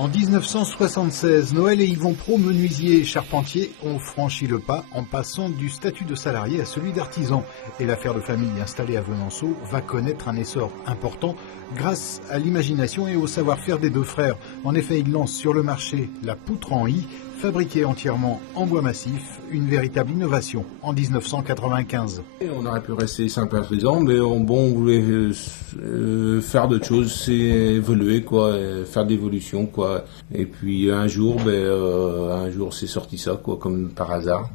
En 1976, Noël et Yvon Pro, menuisiers et charpentiers, ont franchi le pas en passant du statut de salarié à celui d'artisan. Et l'affaire de famille installée à Venanceau va connaître un essor important grâce à l'imagination et au savoir-faire des deux frères. En effet, ils lancent sur le marché la poutre en I, fabriquée entièrement en bois massif, une véritable innovation en 1995. On aurait pu rester 5 artisans, mais on voulait faire d'autres choses, c'est évoluer, quoi, faire d'évolution, quoi. Et puis un jour c'est sorti ça, quoi, comme par hasard.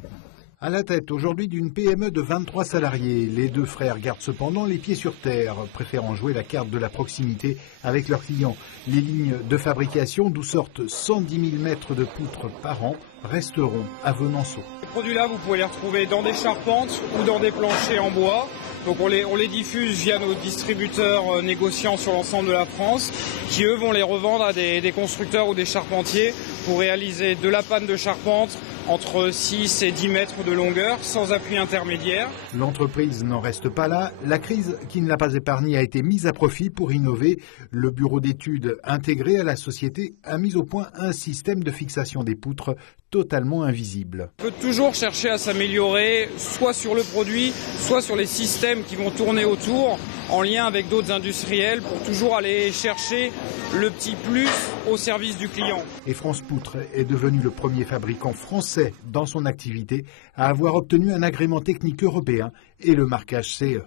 À la tête aujourd'hui d'une PME de 23 salariés, les deux frères gardent cependant les pieds sur terre, préférant jouer la carte de la proximité avec leurs clients. Les lignes de fabrication, d'où sortent 110 000 mètres de poutres par an, resteront à Venanceau. Ces produits-là, vous pouvez les retrouver dans des charpentes ou dans des planchers en bois. Donc on les diffuse via nos distributeurs négociants sur l'ensemble de la France, qui eux vont les revendre à des constructeurs ou des charpentiers pour réaliser de la panne de charpente entre 6 et 10 mètres de longueur, sans appui intermédiaire. L'entreprise n'en reste pas là. La crise qui ne l'a pas épargnée a été mise à profit pour innover. Le bureau d'études intégré à la société a mis au point un système de fixation des poutres totalement invisible. On peut toujours chercher à s'améliorer, soit sur le produit, soit sur les systèmes qui vont tourner autour, en lien avec d'autres industriels, pour toujours aller chercher le petit plus au service du client. Et France Poutre est devenu le premier fabricant français dans son activité à avoir obtenu un agrément technique européen et le marquage CE.